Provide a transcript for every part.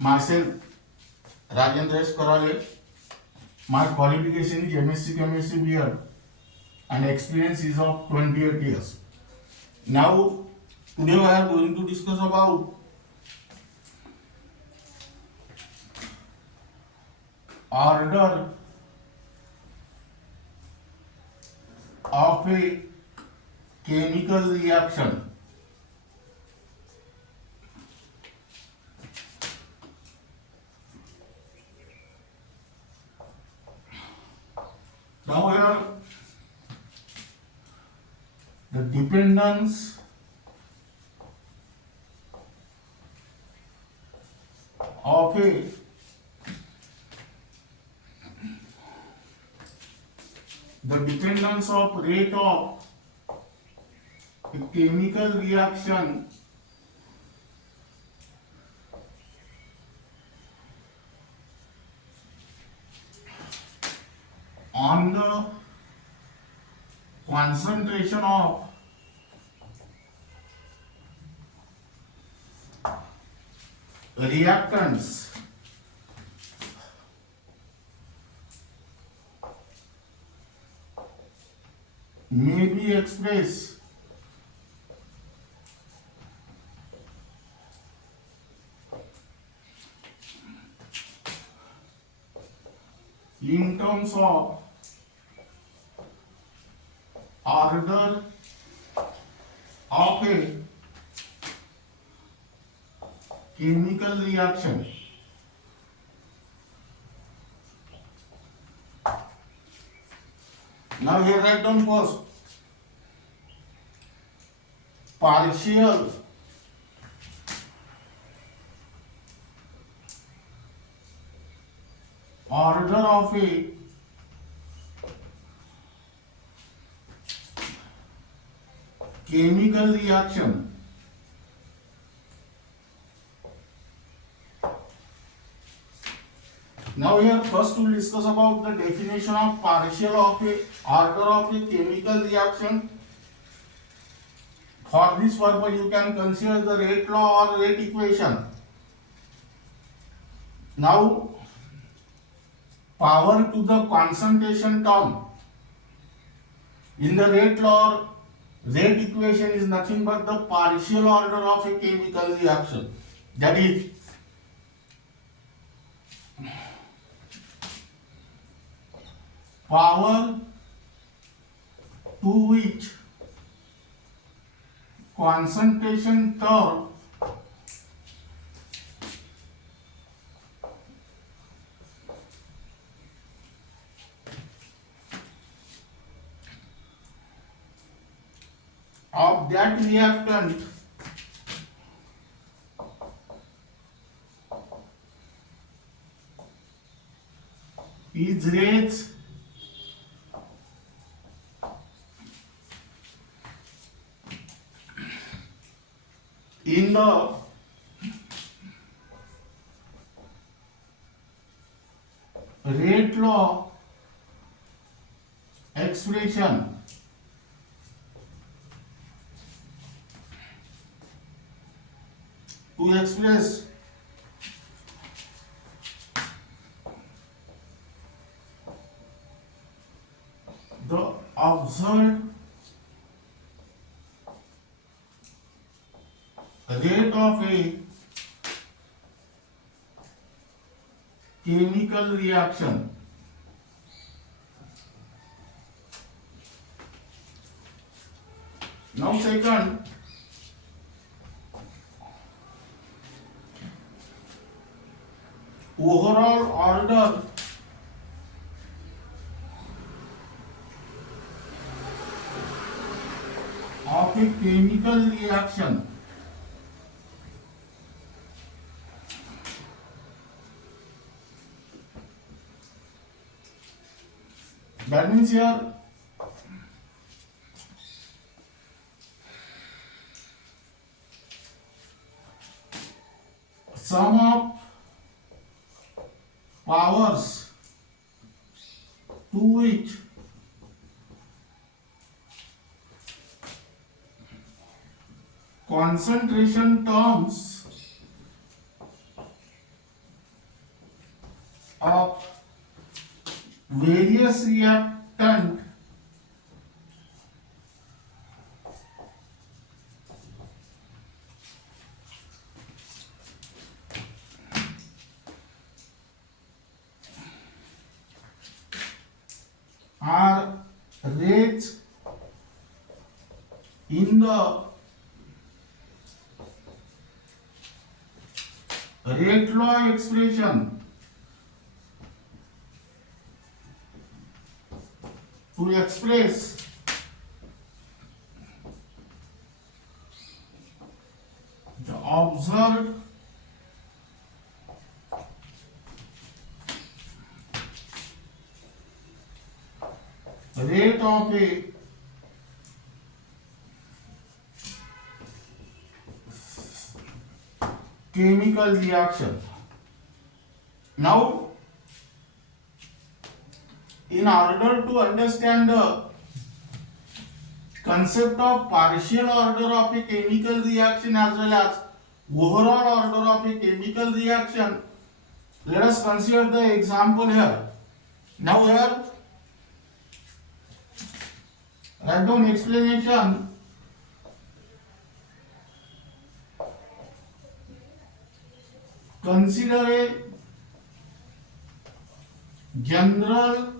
Myself, Rajendra S. Karale. My qualification is MSc Chemistry B.Ed and experience is of 28 years. Now, today we are going to discuss about order of a chemical reaction. Now here the dependence of a dependence of rate of a chemical reaction on the concentration of reactants may be expressed in terms of order of a chemical reaction. Now here write down first partial order of a chemical reaction Now here first we will discuss about the definition of partial of a order of a chemical reaction. For this purpose you can consider the rate law or rate equation. Now power to the concentration term in the rate law or rate equation is nothing but the partial order of a chemical reaction. That is power to which concentration term of that reactant is raised in the rate law expression to express the observed rate of a chemical reaction. Now second, overall order of a chemical reaction. That means here sum of powers to which concentration terms of various reactant are raised in the rate law expression to express the observed rate of a chemical reaction. Now, in order to understand the concept of partial order of a chemical reaction as well as overall order of a chemical reaction, let us consider the example here. Now here, write down explanation. Consider a general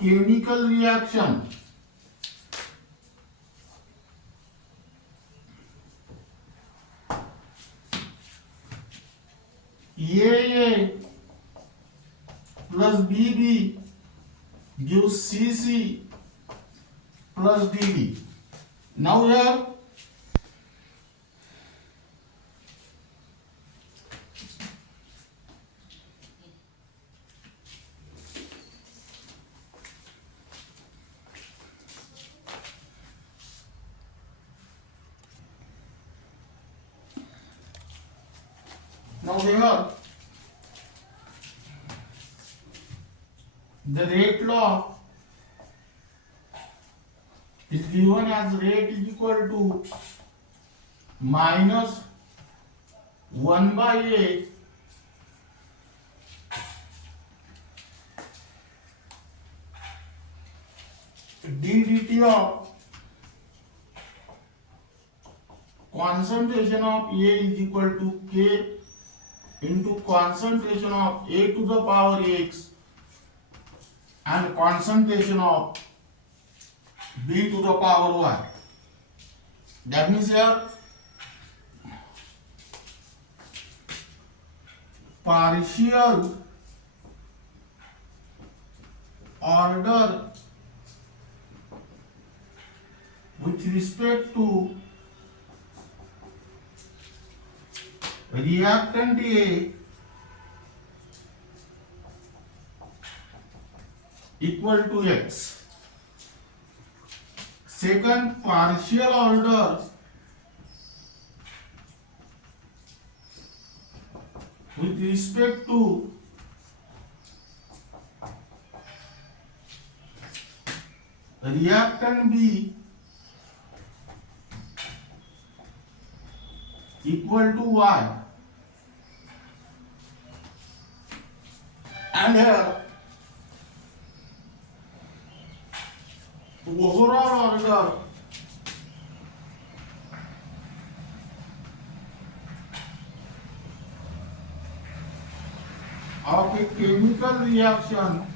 chemical reaction AA plus BB gives CC plus DB. Now here the rate law is given as rate is equal to minus 1 by a ddt of concentration of A is equal to K into concentration of A to the power x and concentration of B to the power y. That means here partial order with respect to reactant A equal to x. Second, partial order with respect to reactant B equal to y. And here overall order of a chemical reaction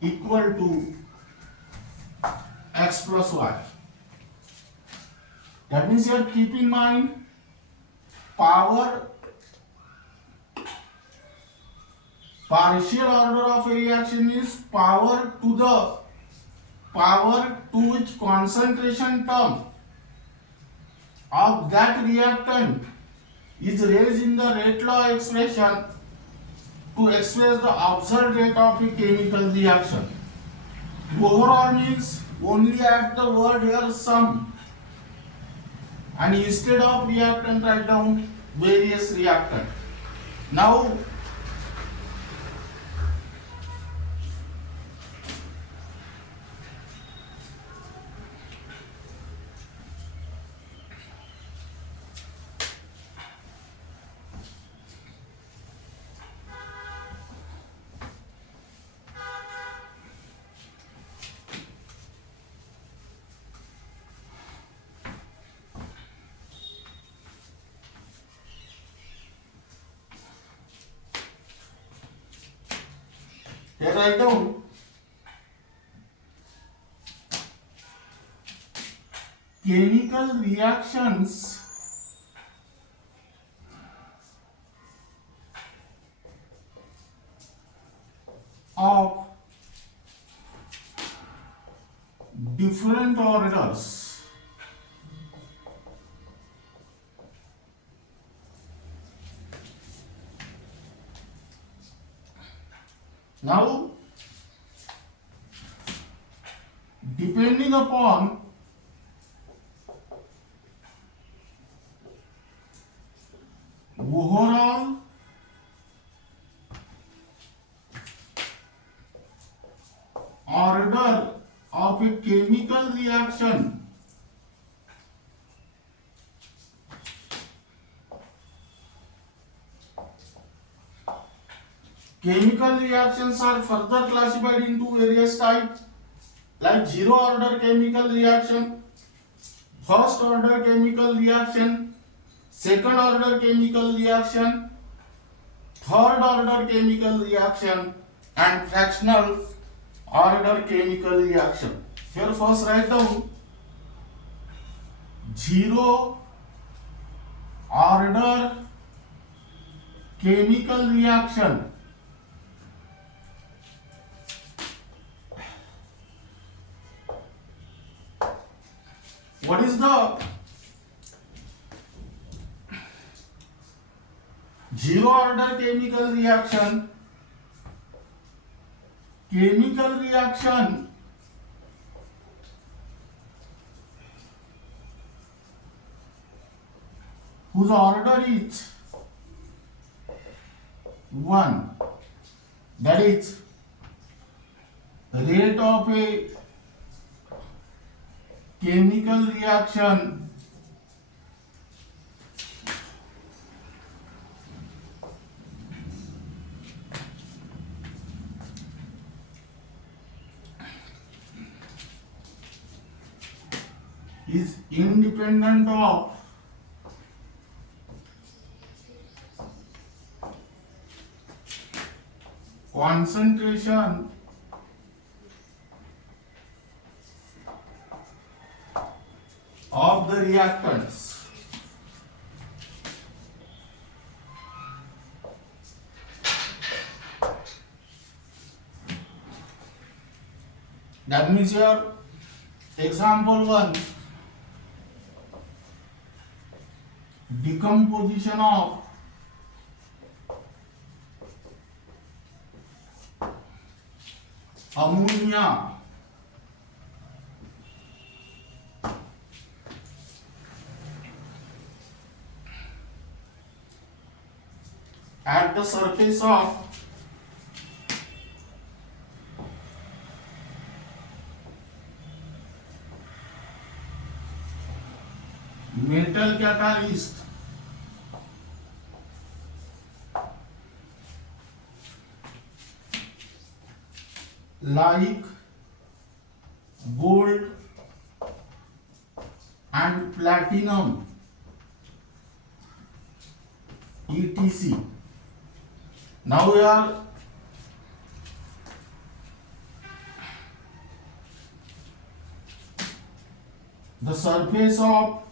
equal to x plus y. That means here keep in mind power partial order of a reaction is power to which concentration term of that reactant is raised in the rate law expression to express the observed rate of a chemical reaction. Overall means only add the word here sum, and instead of reactant write down various reactant. Now Here write down chemical reactions of different orders now depending upon overall order of a chemical reaction, chemical reactions are further classified into various types like zero order chemical reaction, first order chemical reaction, second order chemical reaction, third order chemical reaction, and fractional order chemical reaction. Here first write down zero order chemical reaction. What is the zero order chemical reaction? Chemical reaction whose order is 1, that is the rate of a chemical reaction is independent of concentration of the reactants. That means your example 1, decomposition of ammonia at the surface of metal catalyst like gold and platinum etc. Now we are the surface of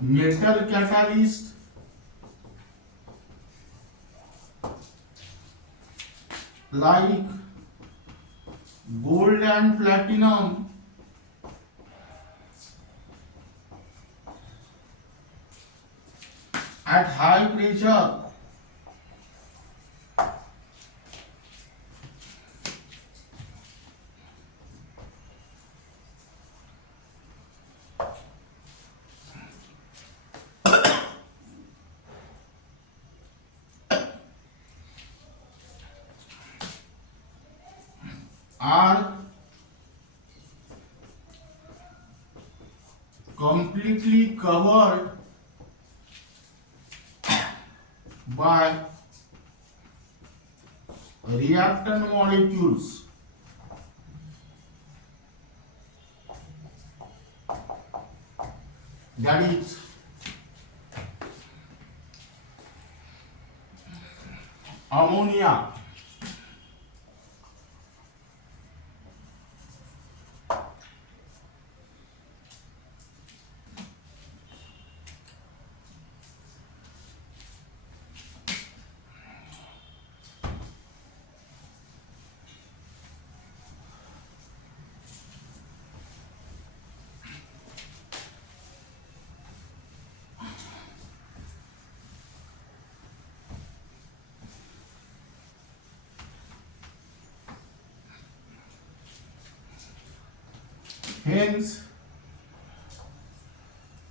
metal catalyst like gold and platinum at high pressure are completely covered by reactant molecules that is ammonia. Hence,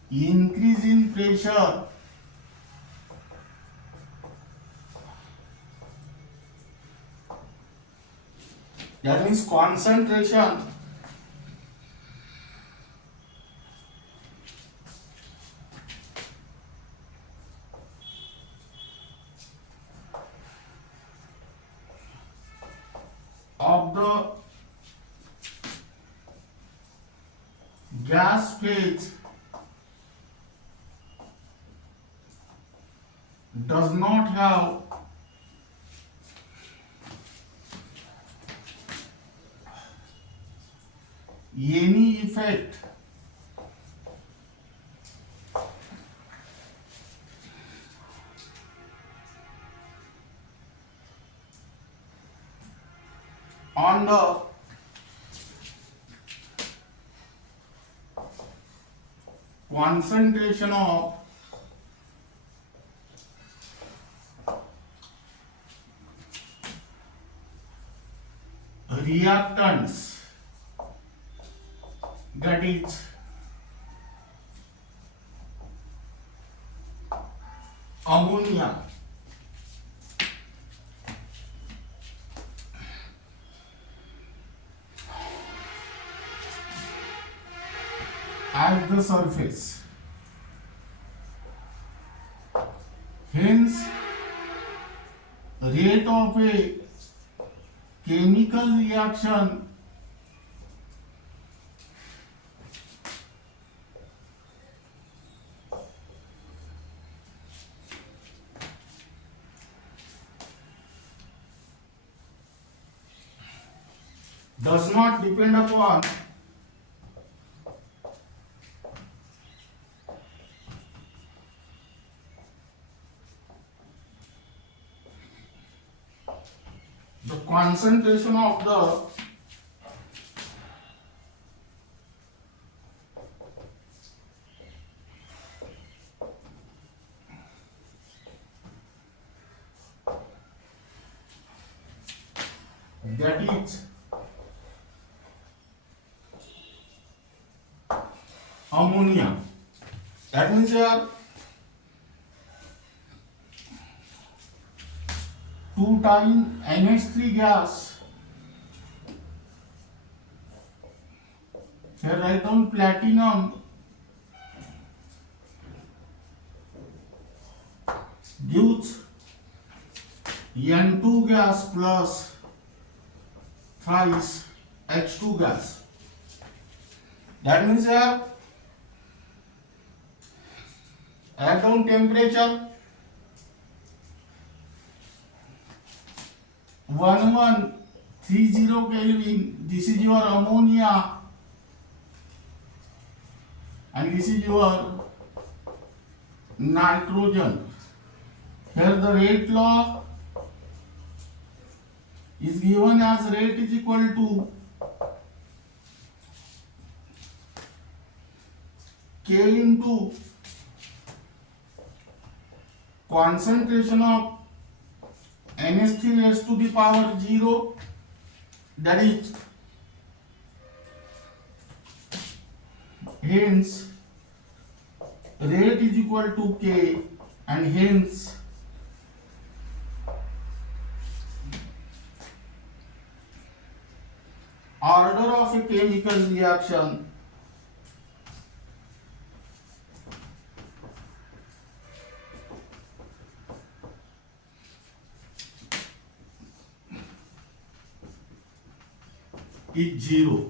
increase in pressure that means concentration of the gas phase does not have any effect on the concentration of reactants, that is ammonia, at the surface. Hence, rate of a chemical reaction does not depend upon the concentration of the that is ammonia. That means here 2 times NH3 gas. Here write down platinum gives N2 gas plus thrice H2 gas. That means here add down temperature 1130 Kelvin. This is your ammonia and this is your nitrogen. Here the rate law is given as rate is equal to K into concentration of NH3 raised to the power 0, that is hence rate is equal to K, and hence order of a chemical reaction is 0.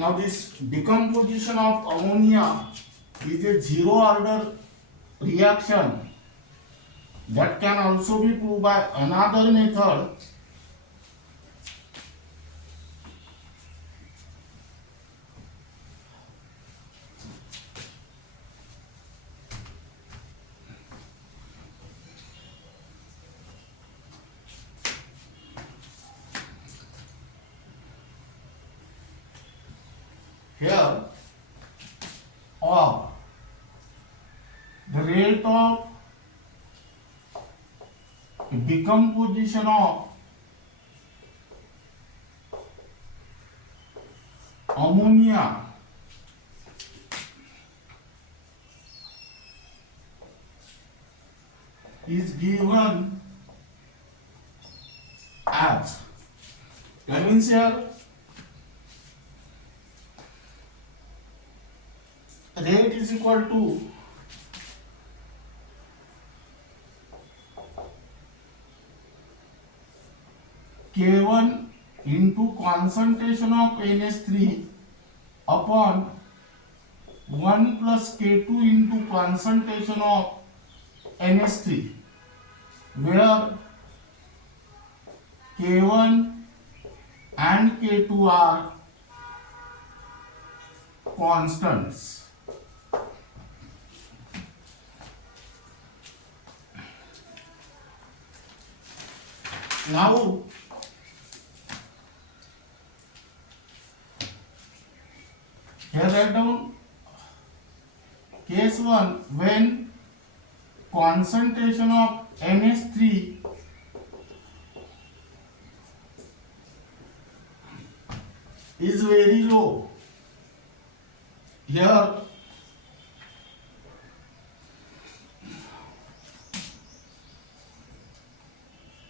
Now this decomposition of ammonia is a zero order reaction that can also be proved by another method. Here, or the rate of decomposition of ammonia is given as, that means here rate is equal to K1 into concentration of NH3 upon 1 plus K2 into concentration of NH3, where K1 and K2 are constants. Now here write down case 1 when concentration of NH3 is very low. Here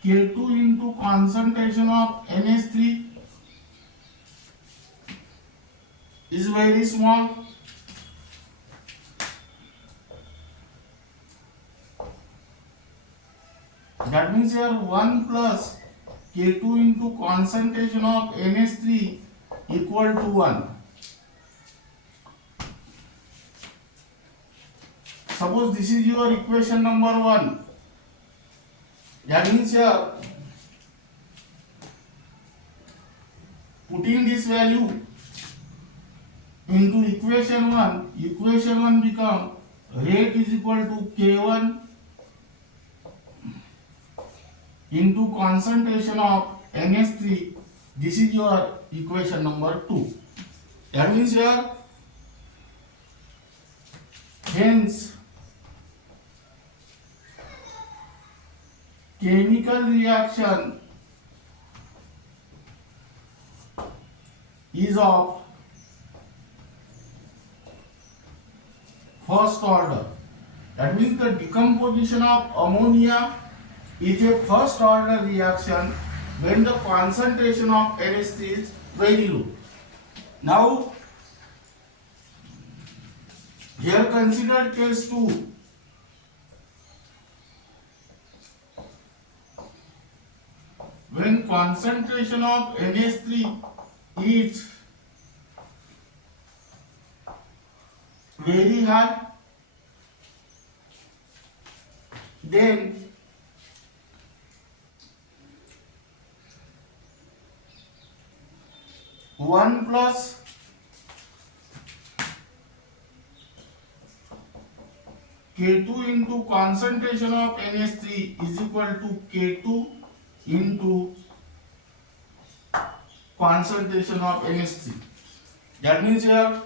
K2 into concentration of NH3 is very small. That means here 1 plus K2 into concentration of NH3 equal to 1. Suppose this is your equation number 1. That means here putting this value into equation 1 become rate is equal to K1 into concentration of NH3. This is your equation number 2. That means here hence chemical reaction is of first order. That means the decomposition of ammonia is a first order reaction when the concentration of NH3 is very low. Now here consider case 2. When concentration of NH3 is very high, then one plus K2 into concentration of NH3 is equal to K2 into concentration of NH3. That means here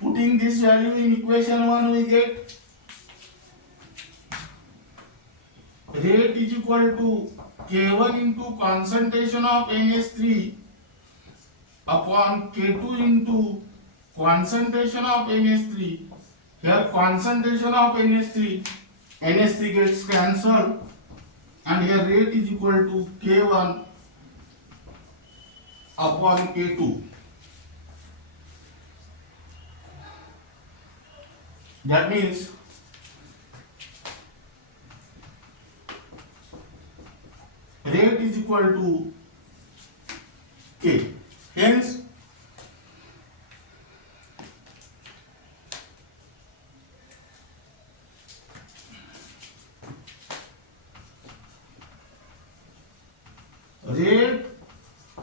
putting this value in equation 1 we get rate is equal to K1 into concentration of NH3 upon K2 into concentration of NH3. Here concentration of NH3 gets cancelled, and here rate is equal to K1 upon K2. That means rate is equal to K. Hence Rate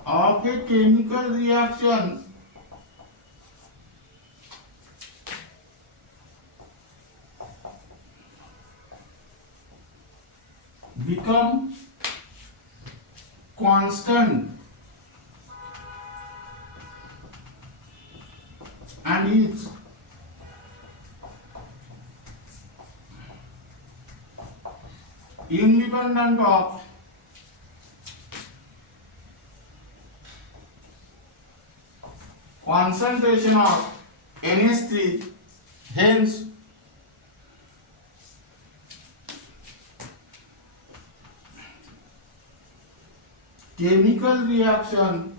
of a chemical reaction become constant and is independent of concentration of NH3, hence chemical reaction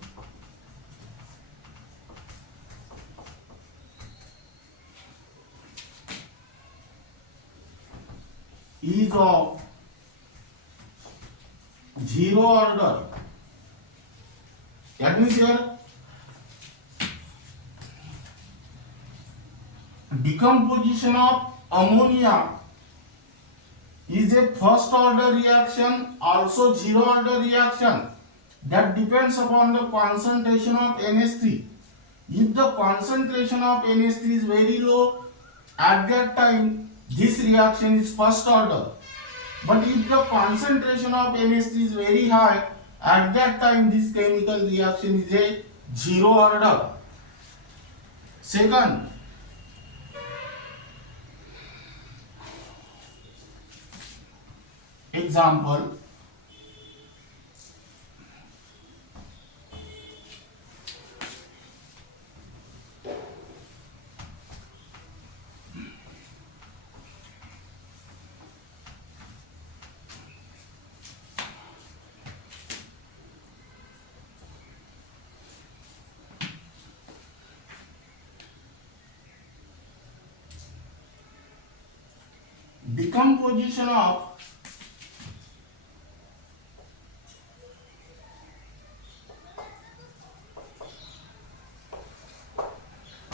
is of zero order. That means here decomposition of ammonia is a first order reaction, also zero order reaction, that depends upon the concentration of NH3. If the concentration of NH3 is very low, at that time this reaction is first order. But if the concentration of NH3 is very high, at that time this chemical reaction is a zero order. Second, example, decomposition of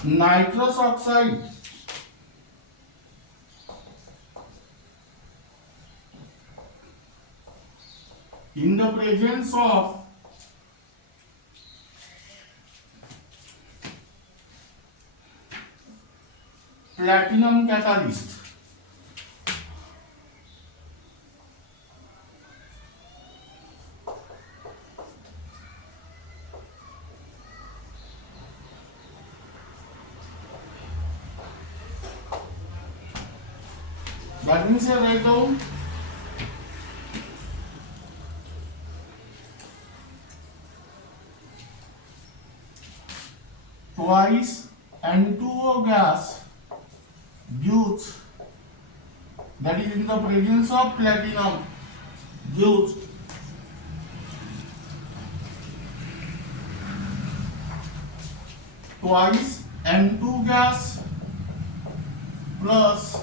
nitrous oxide in the presence of platinum catalyst. That means I write down twice N2O gas gives, that is in the presence of platinum, gives twice N2 gas plus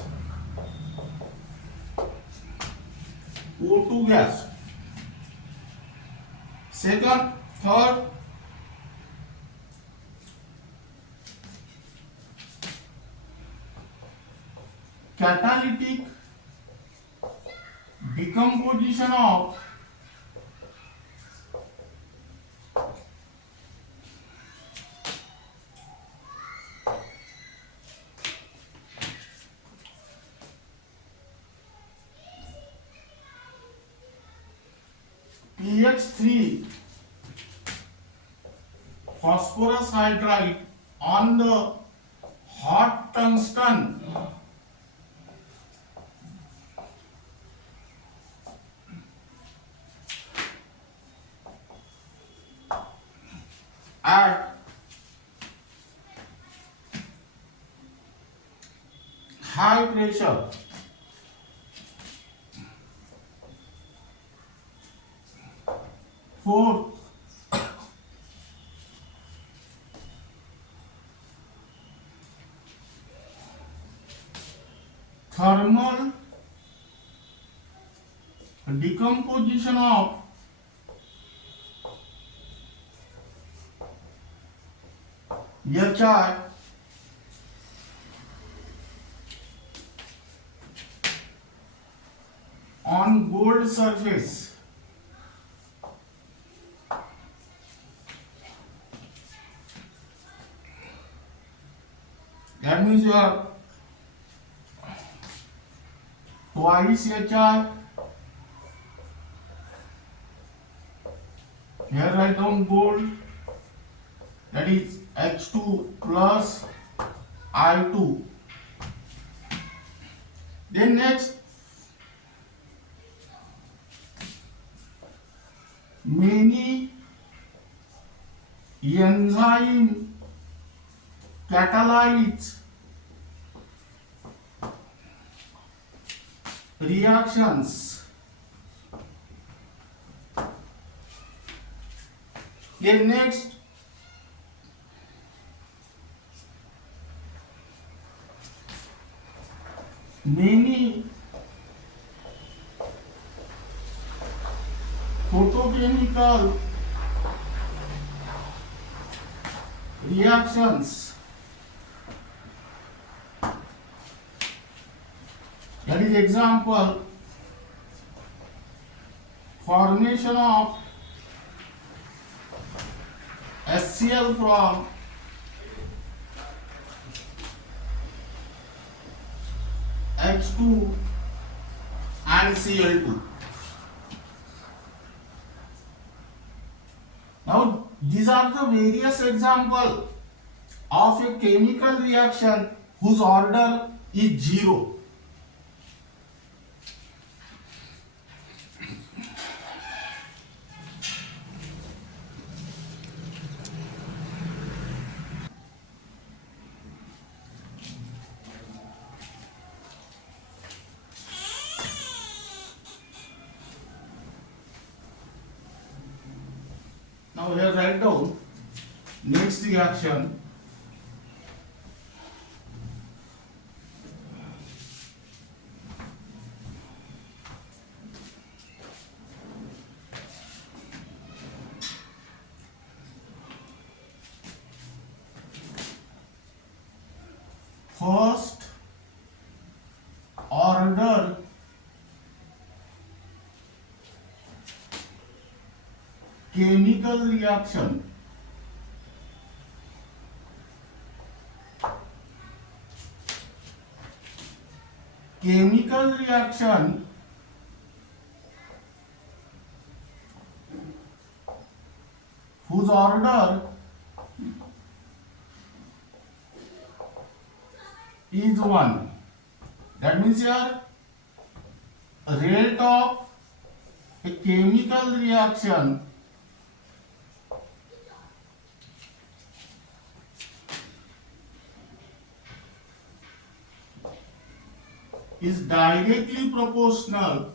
O2 gas. Second, third, catalytic decomposition of pH3 phosphorus hydride on the hot tungsten at high pressure. Fourth, thermal decomposition of HI on gold surface. That means you are twice HR. Here write down gold. That is H2 plus I2. Then next, many enzyme catalyze reactions. Then next, many photochemical reactions. That is example, formation of HCl from H2 and Cl2. Now these are the various examples of a chemical reaction whose order is 0. Now here write down next reaction. First order chemical reaction. Chemical reaction whose order is 1. That means here rate of a chemical reaction is directly proportional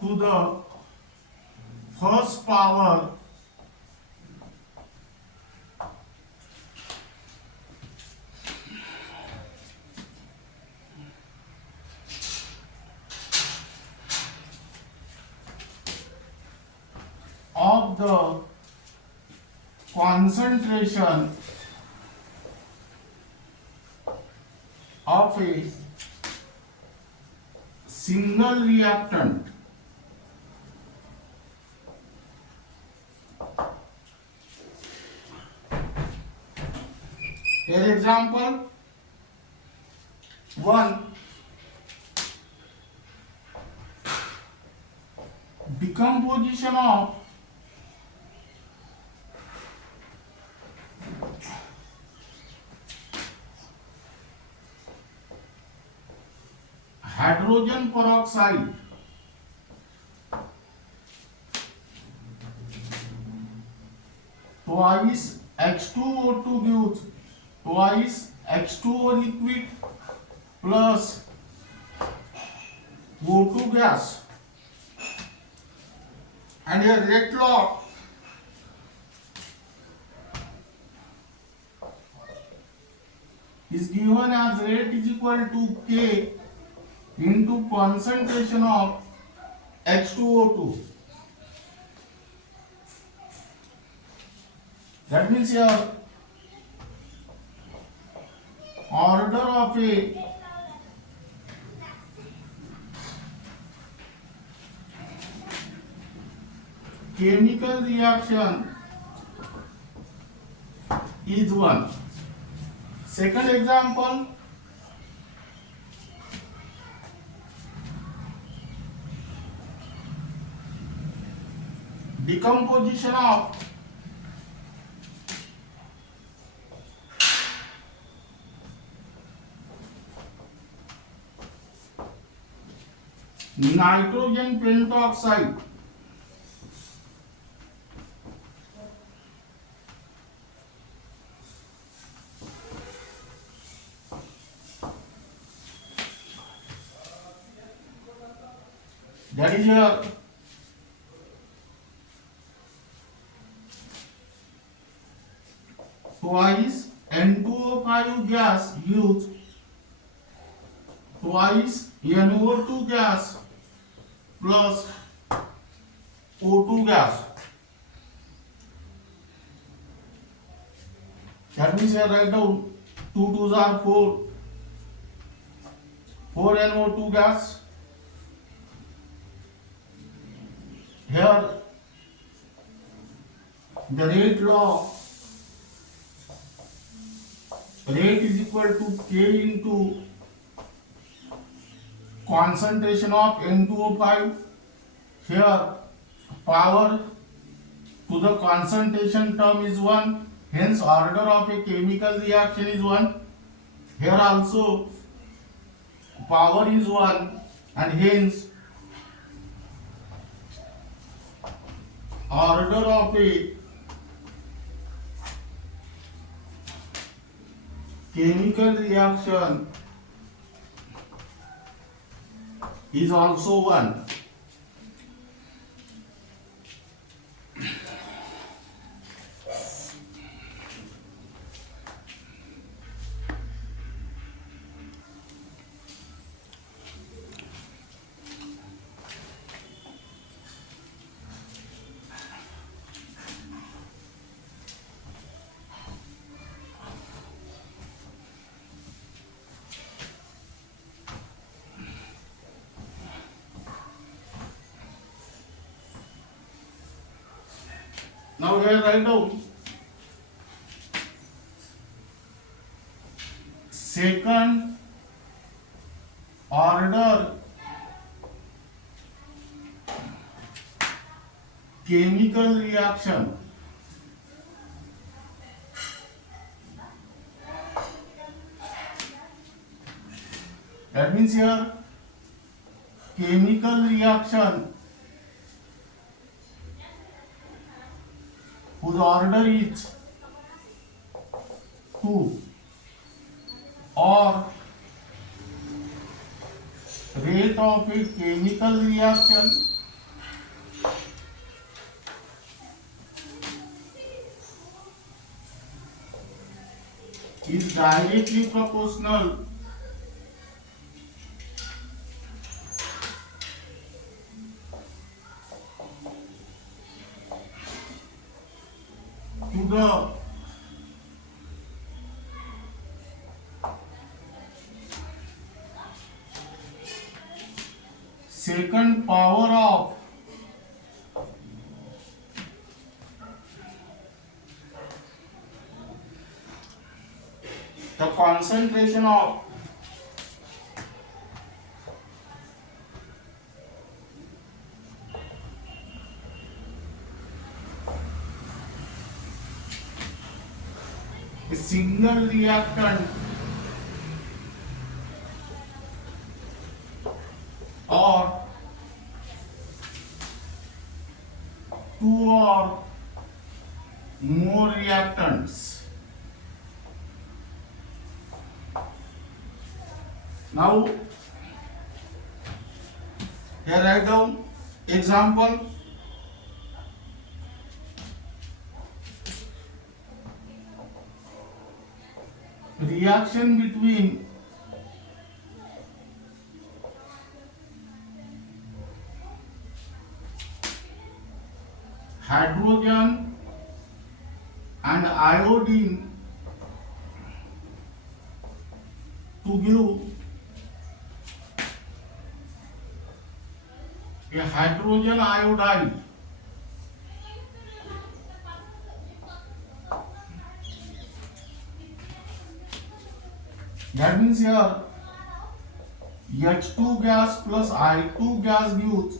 to the first power of the concentration of a single reactant. Here example 1, decomposition of hydrogen peroxide twice H2O2 gives twice H2O liquid plus O2 gas, and here rate law is given as rate is equal to K into concentration of H2O2. That means here order of a chemical reaction is 1. Second example, decomposition of nitrogen pentoxide that is here twice N2O5 gas used twice NO2 gas plus O2 gas. That means here write down 2 2s are 4, 4 NO2 gas. Here the rate law, rate is equal to K into concentration of N2O5. Here power to the concentration term is 1, hence order of a chemical reaction is 1. Here also power is 1 and hence order of a chemical reaction is also 1. Now here write down second order chemical reaction. That means here chemical reaction whose order is 2 or rate of a chemical reaction is directly proportional to the second power of the concentration of a single reactant or two or more reactants. Now here write down example. Reaction between hydrogen and iodine to give a hydrogen iodide That means here H2 gas plus I2 gas gives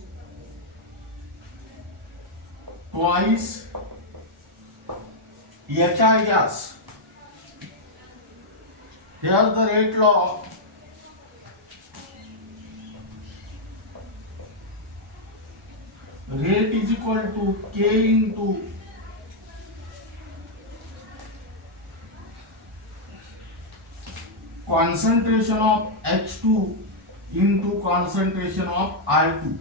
twice HI gas. Here the rate law rate is equal to K into concentration of H2 into concentration of I2.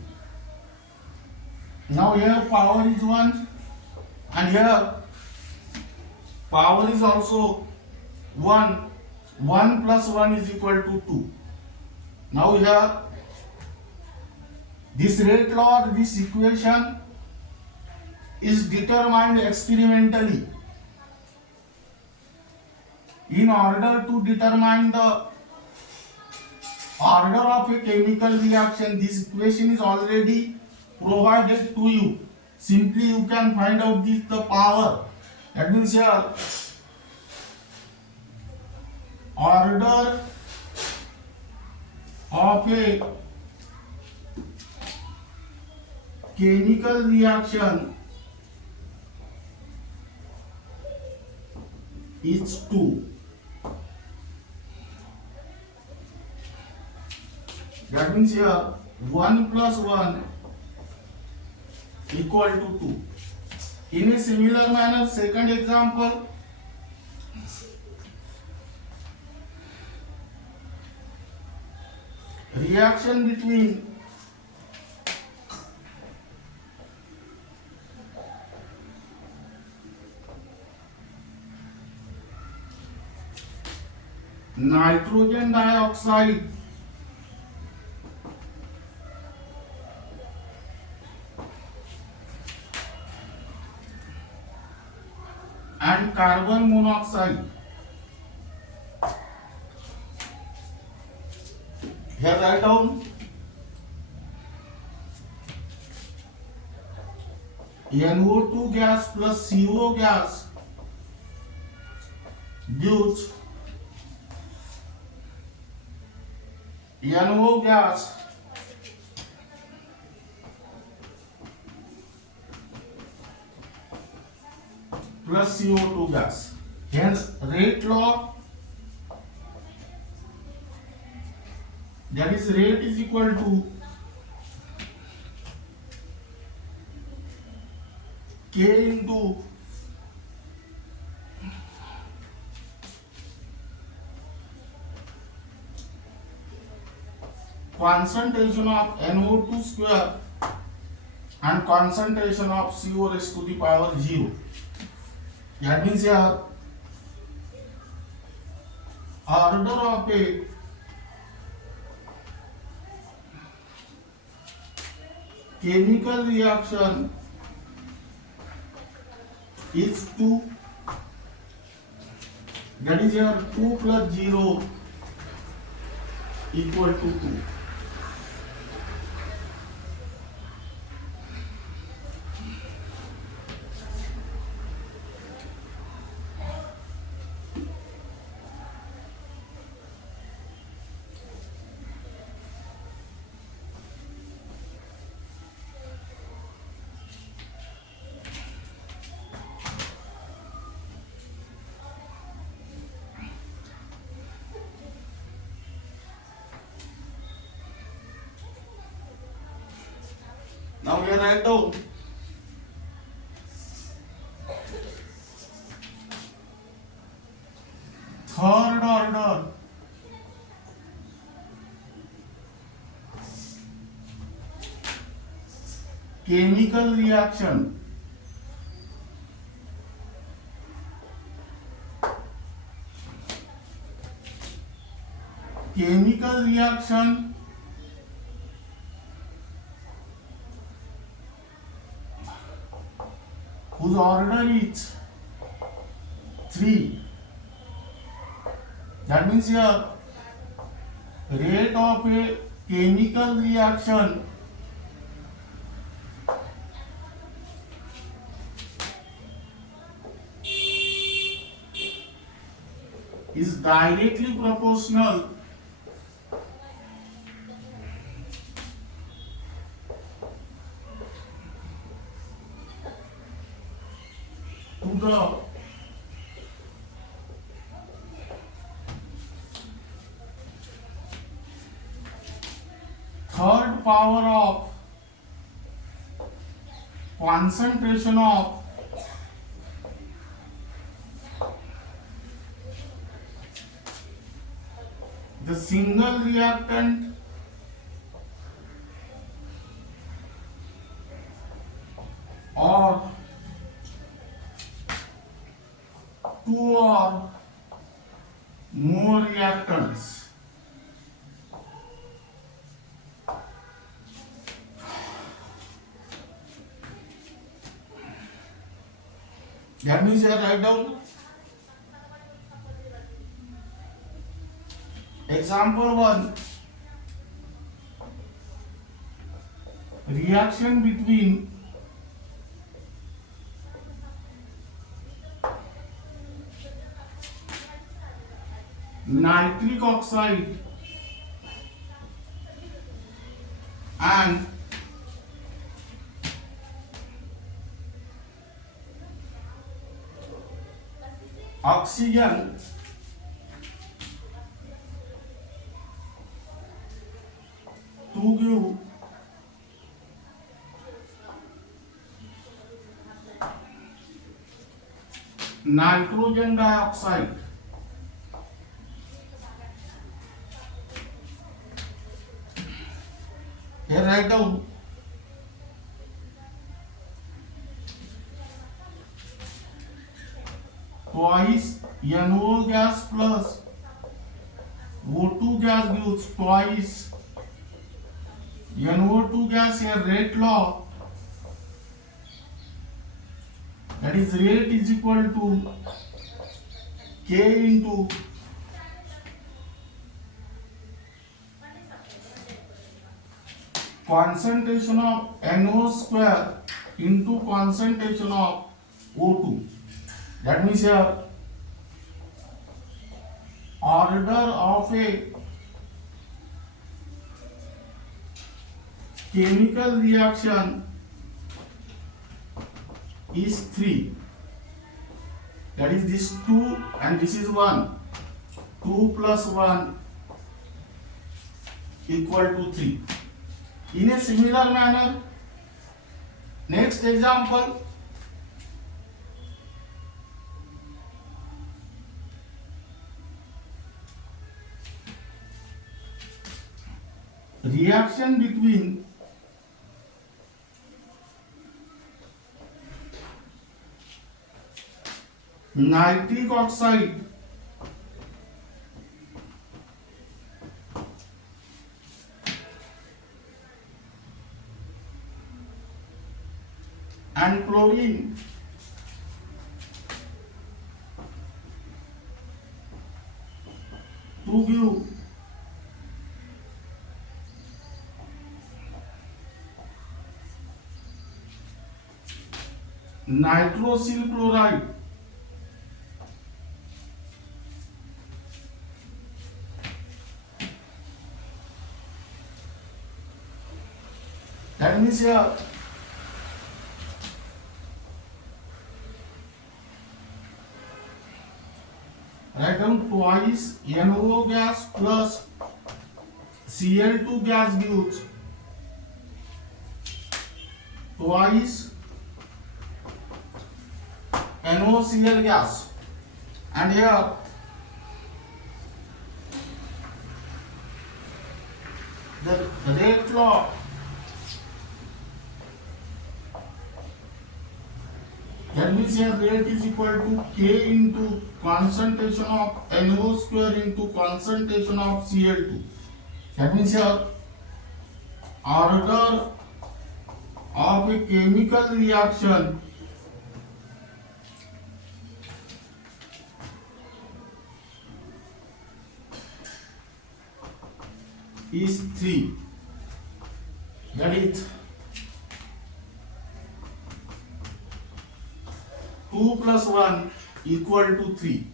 Now here power is 1 and here power is also 1. 1 plus 1 is equal to 2. Now here this rate law, this equation is determined experimentally. In order to determine the order of a chemical reaction, this equation is already provided to you. Simply you can find out this the power. That means here order of a chemical reaction is 2. That means here 1 plus 1 equal to 2. In a similar manner, second example, reaction between nitrogen dioxide and carbon monoxide. Here write down NO2 gas plus CO gas gives NO gas plus CO2 gas. Hence rate law, that is rate is equal to K into concentration of NO2 square and concentration of CO raised to the power 0. That means here order of a chemical reaction is 2. That is here 2 plus 0 equal to 2. Now here write down third order chemical reaction whose order is 3. That means here rate of a chemical reaction is directly proportional to the third power of concentration of the single reactant or two or more reactants. That means here write down example 1, reaction between nitric oxide and oxygen to give nitrogen dioxide. Here write down twice NO gas plus O2 gas gives twice NO2 gas. Here rate law, that is rate is equal to K into concentration of NO square into concentration of O2. That means here order of a chemical reaction is 3. That is this 2 and this is 1. 2 plus 1 equal to 3. In a similar manner, next example, reaction between nitric oxide and chlorine to give nitrosyl chloride. That means here write down twice NO gas plus Cl2 gas gives twice NOCl gas, and here the rate law, that means here rate is equal to K into concentration of NO square into concentration of Cl2. That means here order of a chemical reaction is 3. That is 2 plus 1 equal to 3.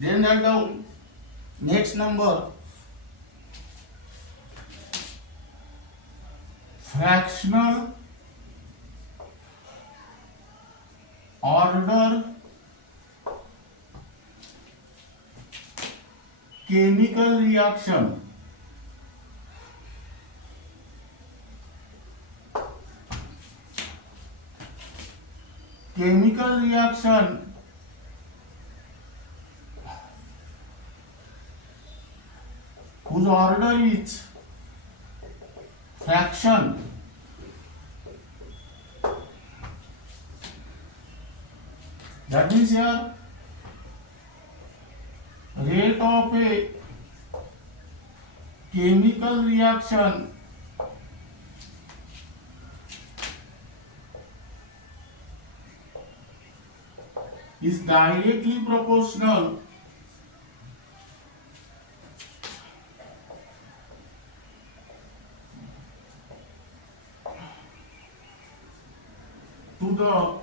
Then write down next number, fractional order chemical reaction. Chemical reaction whose order is fraction. That means here rate of a chemical reaction is directly proportional to the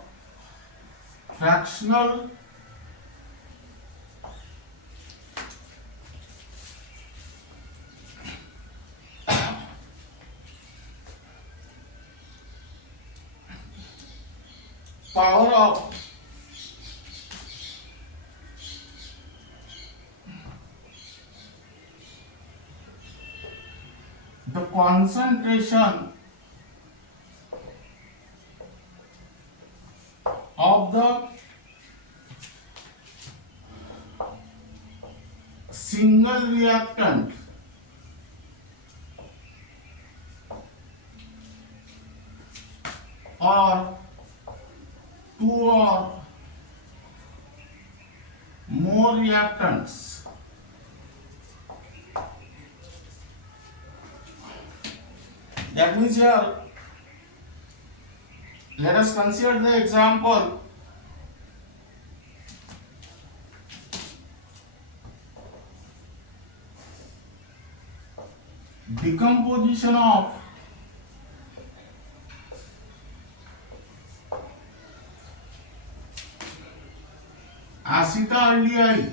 fractional power of the concentration of the single reactant or two or more reactants. That means here, let us consider the example. Decomposition of acetaldehyde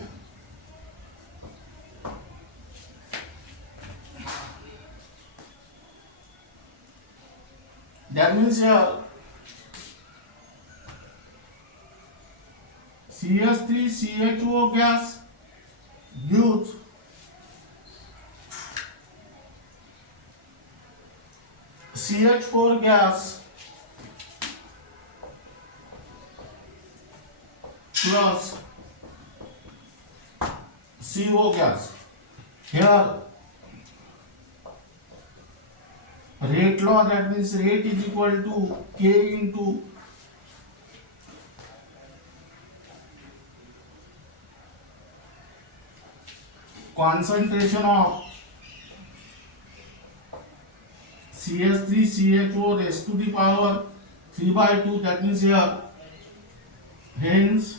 that means here CH3CHO gas gives CH4 gas plus CO gas. Here rate law, that means rate is equal to K into concentration of CH3CHO raised to the power 3/2. That means here, hence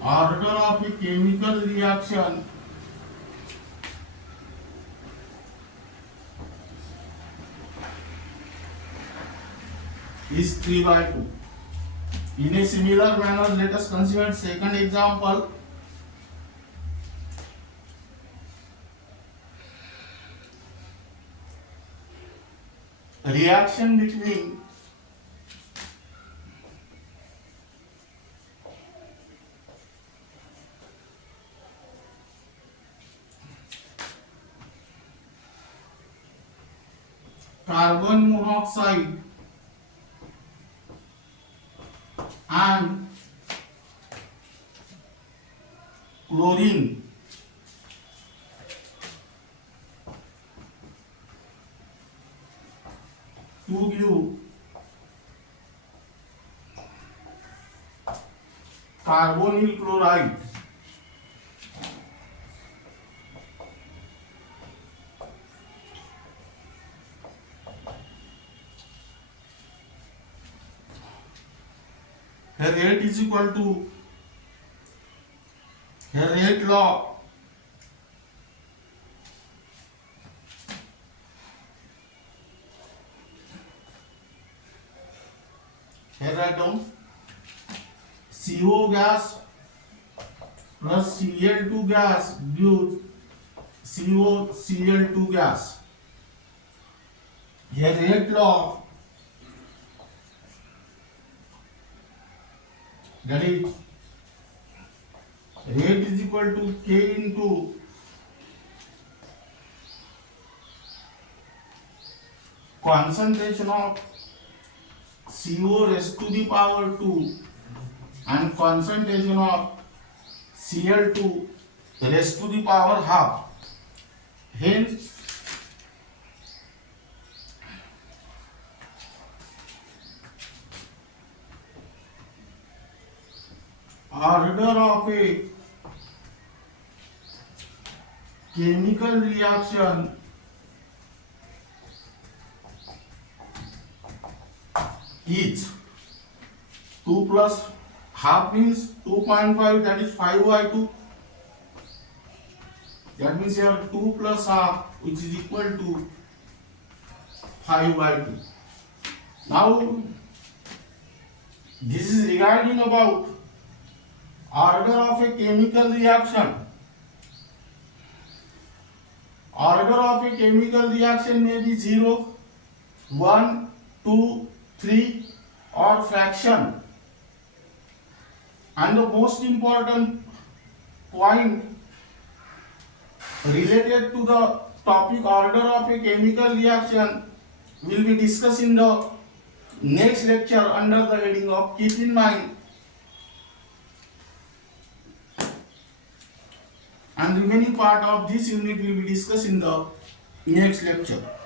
order of a chemical reaction is 3/2. In a similar manner, let us consider second example. Reaction between carbon monoxide and chlorine to give carbonyl chloride. Here rate is equal to, here rate law, here write down CO gas plus Cl2 gas gives COCl2 gas. Here rate law, that is rate is equal to K into concentration of CO raised to the power 2 and concentration of Cl2 raised to the power half. Hence, order of a chemical reaction is 2 plus half means 2.5, that is 5/2. That means here 2 plus half, which is equal to 5/2. Now, this is regarding about order of a chemical reaction. Order of a chemical reaction may be 0, 1, 2, 3 or fraction. And the most important point related to the topic order of a chemical reaction will be discussed in the next lecture under the heading of keep in mind, and remaining part of this unit will be discussed in the next lecture.